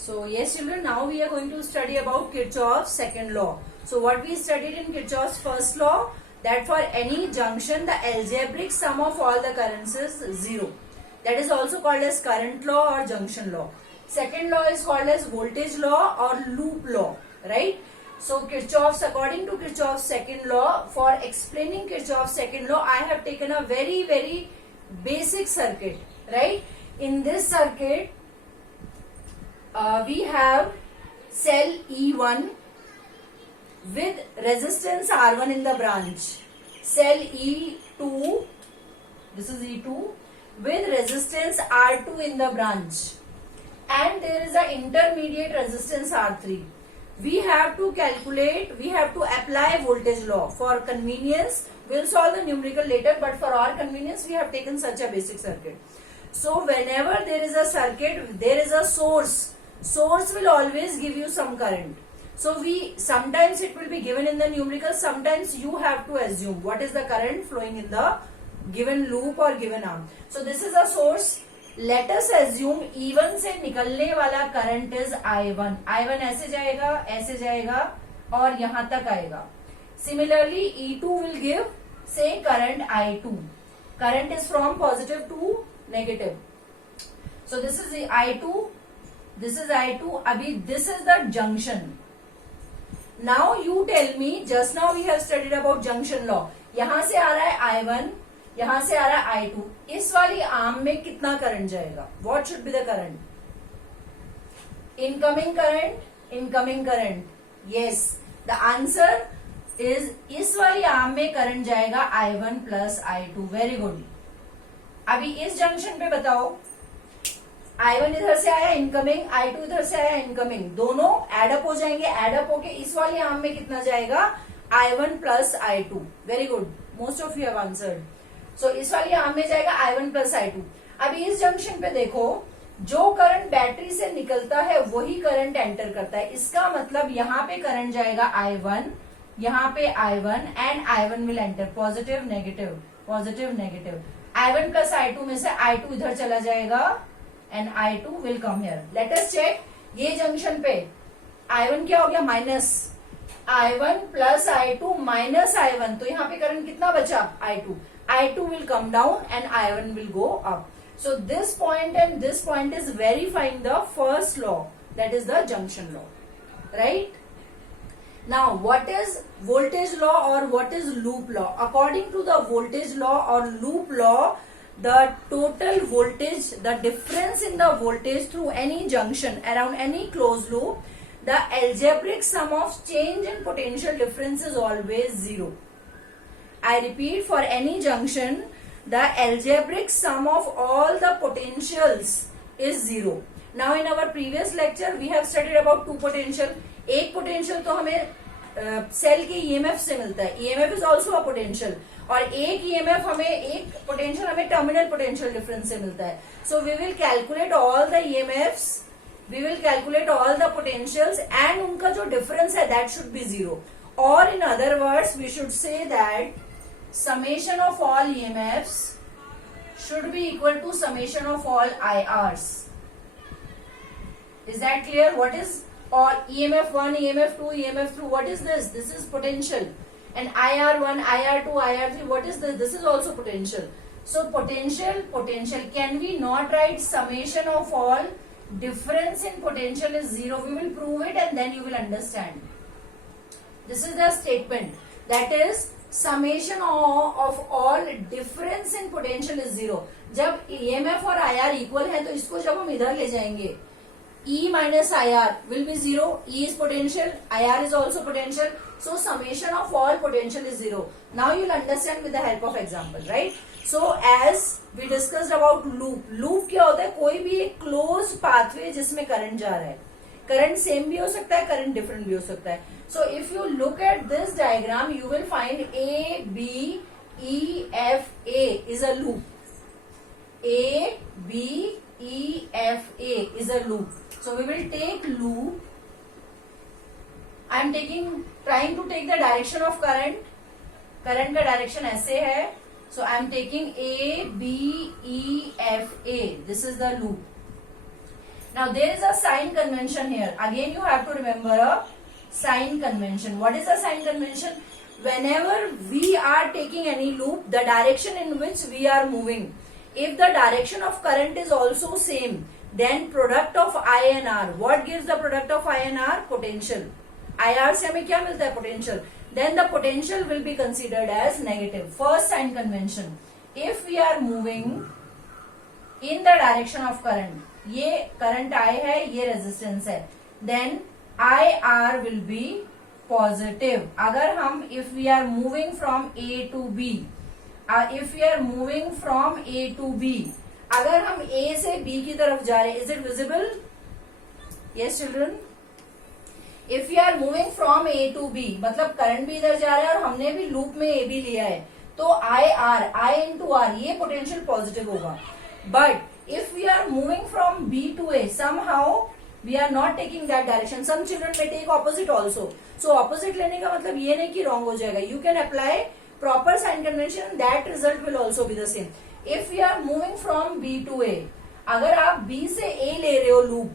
So yes children, now we are going to study about Kirchhoff's second law. So what we studied in Kirchhoff's first law, that for any junction the algebraic sum of all the currents is 0. That is also called as current law or junction law. Second law is called as voltage law or loop law, right? So according to Kirchhoff's second law, for explaining Kirchhoff's second law, I have taken a very basic circuit, right? In this circuit, we have cell E1 with resistance R1 in the branch, cell E2, this is E2, with resistance R2 in the branch, and there is an intermediate resistance R3. We have to apply voltage law. For convenience, we'll solve the numerical later, but for our convenience, we have taken such a basic circuit. So whenever there is a circuit, there is a source. Source will always give you some current. So sometimes it will be given in the numerical, sometimes you have to assume what is the current flowing in the given loop or given arm. So this is a source. Let us assume E1 से निकलने वाला current is I1. I1 ऐसे जाएगा और यहाँ तक आएगा. Similarly, E2 will give say current I2. Current is from positive to negative. So this is the I2. This is I2. Abhi this is the junction. Now you tell me. Just now we have studied about junction law. यहाँ से आ रहा है I1. यहां से आ रहा है I2. इस वाली आर्म में कितना करंट जाएगा? What should be the current? Incoming current. Yes, the answer is इस वाली आर्म में करंट जाएगा I1 plus I2. Very good. अभी इस जंक्शन पे बताओ, I1 इधर से आया इनकमिंग, I2 इधर से आया इनकमिंग, दोनों एडअप हो जाएंगे. एडअप होके इस वाली आर्म में कितना जाएगा? I1 plus I2. Very good. Most of you have answered. So, इस वाली आर्म में जाएगा I1 plus I2. अभी इस जंक्शन पे देखो, जो करंट बैटरी से निकलता है वही करंट एंटर करता है. इसका मतलब यहाँ पे करंट जाएगा I1, यहाँ पे I1 and I1 will enter. Positive negative. I1 plus I2 में से I2 इधर चला जाएगा and I2 will come here. Let us check. ये जंक्शन पे I1 क्या हो गया? Minus. I1 plus I2 minus I1. तो यहाँ पे करंट कितना बचा? I2. I2 will come down and I1 will go up. So this point and this point is verifying the first law, that is the junction law, right? Now what is voltage law or what is loop law? According to the voltage law or loop law, the total voltage, the difference in the voltage through any junction around any closed loop, the algebraic sum of change in potential difference is always 0. I repeat, for any junction, the algebraic sum of all the potentials is 0. Now in our previous lecture, we have studied about two potential. एक potential तो हमें cell के EMF से मिलता है. EMF is also a potential. और एक EMF एक potential हमें terminal potential difference से मिलता है. So we will calculate all the EMFs, we will calculate all the potentials and उनका जो difference है that should be 0. Or in other words, we should say that summation of all EMFs should be equal to summation of all IRs. Is that clear? What is all EMF1, EMF2, EMF3? What is this? This is potential. And IR1, IR2, IR3, what is this? This is also potential. So potential. Can we not write summation of all? Difference in potential is 0. We will prove it and then you will understand. This is the statement. That is summation of all difference in potential is 0. जब EMF और IR equal है तो इसको जब हम इधर ले जाएंगे, E minus IR will be 0. E is potential, IR is also potential. So summation of all potential is 0. Now you will understand with the help of example, right? So as we discussed about loop. Loop क्या होता है? कोई भी एक closed pathway जिसमें current जा रहा है. Current same भी हो सकता है, current different भी हो सकता है. So if you look at this diagram, you will find A, B, E, F, A is a loop. A, B, E, F, A is a loop. So we will take loop. I am trying to take the direction of current. Current का direction ऐसे है. So I am taking A, B, E, F, A. This is the loop. Now there is a sign convention here. Again you have to remember a sign convention. What is a sign convention? Whenever we are taking any loop, the direction in which we are moving, if the direction of current is also same, then product of I and R. What gives the product of I and R? Potential. IR से हमें क्या मिलता है? Potential. Then the potential will be considered as negative. First sign convention. If we are moving in the direction of current, ये current I है, ये resistance है, then IR will be positive. अगर हम if we are moving from A to B, if we are moving from A to B, अगर हम A से B की तरफ जा रहे हैं, is it visible? Yes children. If we are moving from A to B, मतलब current भी इधर जा रहा है और हमने भी लूप में A भी लिया है, तो I into R, ये पोटेंशियल पॉजिटिव होगा. But if we are moving from B to A, somehow we are not taking that direction. Some children may take opposite also. So opposite लेने का मतलब ये नहीं कि wrong हो जाएगा. You can apply proper sign convention. That result will also be the same. If we are moving from B to A, अगर आप B से A ले रहे हो लूप,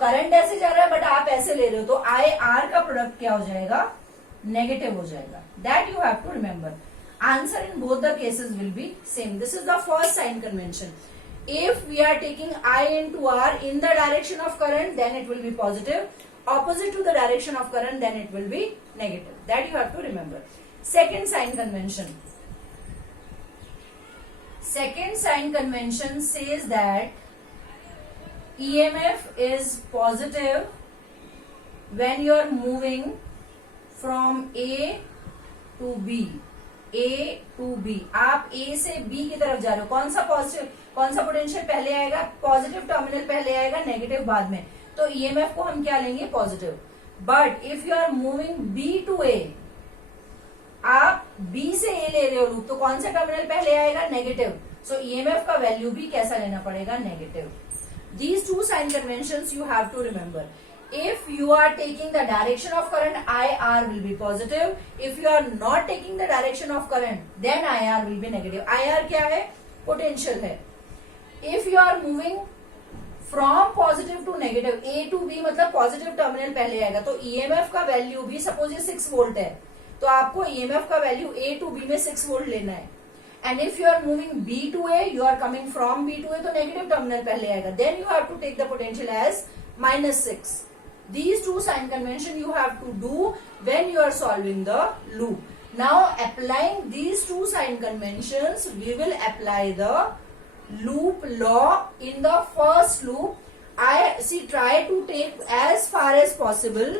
करंट ऐसे जा रहा है बट आप ऐसे ले रहे हो, तो I R का प्रोडक्ट क्या हो जाएगा? नेगेटिव हो जाएगा. That you have to remember. Answer in both the cases will be same. This is the first sign convention. If we are taking I into R in the direction of current, then it will be positive. Opposite to the direction of current, then it will be negative. That you have to remember. Second sign convention. Second sign convention says that EMF is positive when you are moving from A to B. A to B. आप A से B की तरफ जा रहे हो. कौन सा positive, कौन सा पोटेंशियल पहले आएगा? पॉजिटिव टर्मिनल पहले आएगा, नेगेटिव बाद में. तो EMF को हम क्या लेंगे? Positive. But if you are moving B to A, आप B से A ले रहे हो लूप, तो कौन सा टर्मिनल पहले आएगा? नेगेटिव. सो EMF का वैल्यू भी कैसा लेना पड़ेगा? Negative. These two sign conventions you have to remember. If you are taking the direction of current, IR will be positive. If you are not taking the direction of current, then IR will be negative. IR क्या है? Potential है. If you are moving from positive to negative, A to B मतलब positive terminal पहले आएगा, तो EMF का value भी suppose ये 6 वोल्ट है, तो आपको EMF का वैल्यू A to B में 6 वोल्ट लेना है. And if you are moving B to A, you are coming from B to A, तो नेगेटिव टर्मिनल पहले आएगा. Then you have to take the potential as -6. These two sign convention you have to do when you are solving the loop. Now applying these two sign conventions, we will apply the loop law in the first loop. Try to take as far as possible.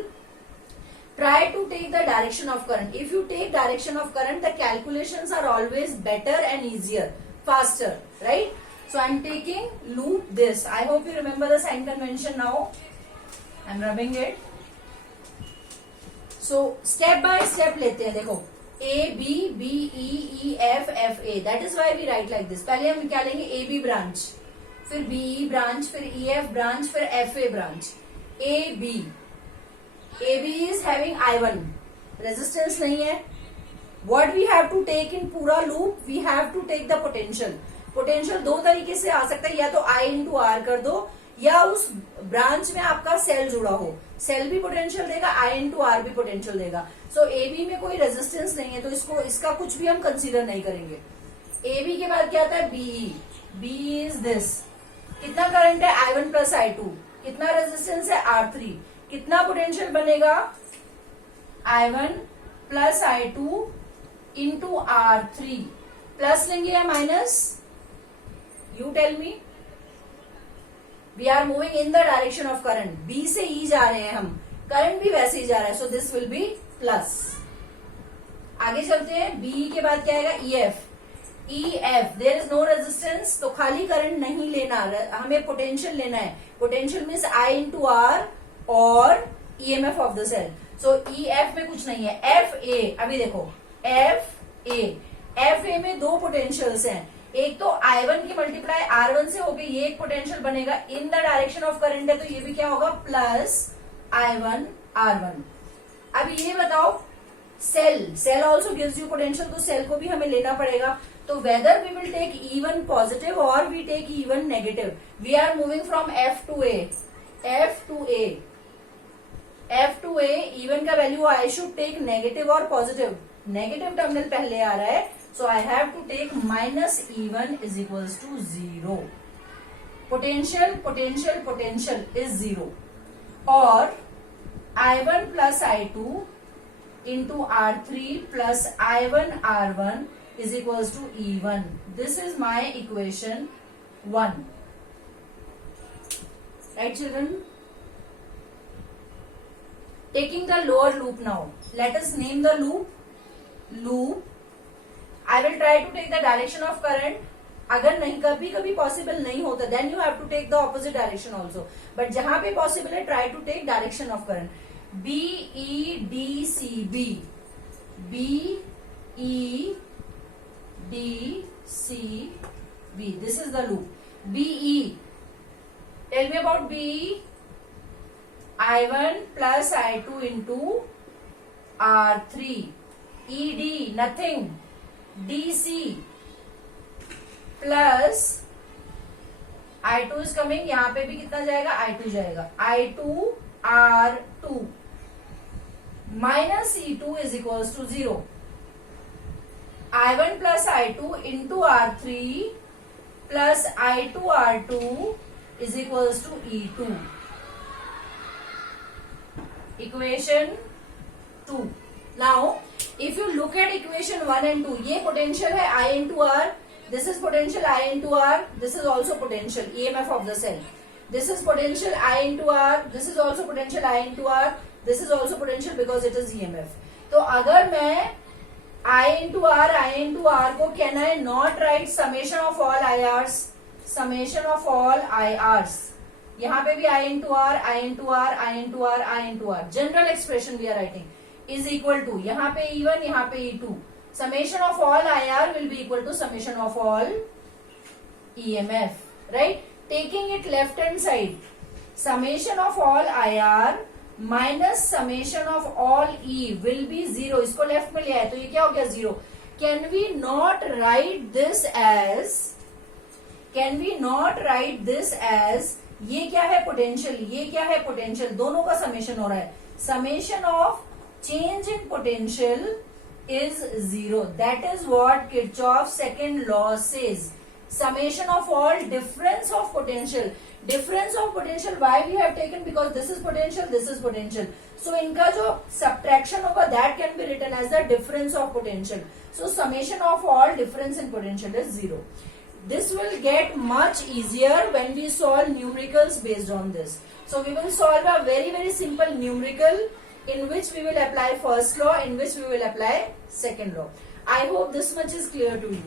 Try to take the direction of current. If you take direction of current, the calculations are always better and easier, faster, right? So I'm taking loop this. I hope you remember the sign convention now. I'm rubbing it. So step by step लेते हैं. देखो A B B E E F F A. That is why we write like this. पहले हम क्या लेंगे? A B branch, फिर B E branch, फिर E F branch, फिर F A branch. A B. A B is having I1. Resistance नहीं है. What we have to take in पूरा loop? We have to take the potential. Potential दो तरीके से आ सकता है, या तो I into R कर दो, या उस ब्रांच में आपका सेल जुड़ा हो, सेल भी पोटेंशियल देगा, I into R भी पोटेंशियल देगा. सो AB में कोई रेजिस्टेंस नहीं है, तो इसका कुछ भी हम कंसीडर नहीं करेंगे. AB के बाद क्या आता है? BE. BE is this. कितना करंट है? I1 plus I2. कितना रेजिस्टेंस है? R3. कितना पोटेंशियल बनेगा? I1 plus I2 into R3. Plus लेंगे या minus? You tell me. We are moving in the direction of current. B से E जा रहे हैं हम, करंट भी वैसे ही जा रहा है, so this will be plus. आगे चलते हैं. BE के बाद क्या आएगा? EF. EF there is no resistance, तो खाली करंट नहीं लेना, हमें पोटेंशियल लेना है. Potential means I into R और EMF of the cell. So EF में कुछ नहीं है. FA. अभी देखो FA. FA में दो पोटेंशियल्स हैं. एक तो I1 की मल्टीप्लाई R1 से होगी, ये एक पोटेंशियल बनेगा. इन द डायरेक्शन ऑफ करंट है, तो ये भी क्या होगा? Plus I1 R1. अब ये बताओ, cell also gives you potential, तो सेल को भी हमें लेना पड़ेगा. तो whether we will take E1 positive और we take E1 negative, we are moving from F to A. E1 का value I should take negative और पॉजिटिव. नेगेटिव टर्मिनल पहले आ रहा है, so I have to take -E1 is equals to 0. Potential is 0 और I1 plus I2 into R3 plus I1 R1 is equals to E1. This is my equation 1. Right, children? Taking the lower loop now. Let us name the loop. I will try to take the direction of current. अगर नहीं कभी possible नहीं होता, then you have to take the opposite direction also. But जहां पे possible है, try to take direction of current. BEDCB. This is the loop. BE. Tell me about BE. I1 plus I2 into R3. ED, nothing. DC plus I2 is coming. यहां पे भी कितना जाएगा? I2 जाएगा. I2 R2 minus E2 is equals to 0. I1 plus I2 into R3 plus I2 R2 is equals to E2. Equation 2. Now, if you look at equation 1 and 2, ये potential है I into R. This is potential I into R. This is also potential EMF of the cell. This is potential I into R. This is also potential I into R. This is also potential because it is EMF. तो अगर मैं I into R को can I not write summation of all IRs? Summation of all IRs. यहाँ पे भी I into R. General expression we are writing is equal to यहाँ पे E1, यहाँ पे E2. Summation of all IR will be equal to summation of all EMF. Right? Taking it left hand side, summation of all IR minus summation of all E will be 0. इसको left में लिया है तो ये क्या हो गया? 0. Can we not write this as ये क्या है? पोटेंशियल. ये क्या है? पोटेंशियल. दोनों का समेशन हो रहा है. Summation of change in potential is 0. That is what Kirchhoff's second law says. Summation of all difference of potential. Difference of potential why we have taken? Because this is potential, this is potential. So इनका जो subtraction होगा that can be written as the difference of potential. So summation of all difference in potential is 0. This will get much easier when we solve numericals based on this. So we will solve a very simple numerical in which we will apply first law, in which we will apply second law. I hope this much is clear to you.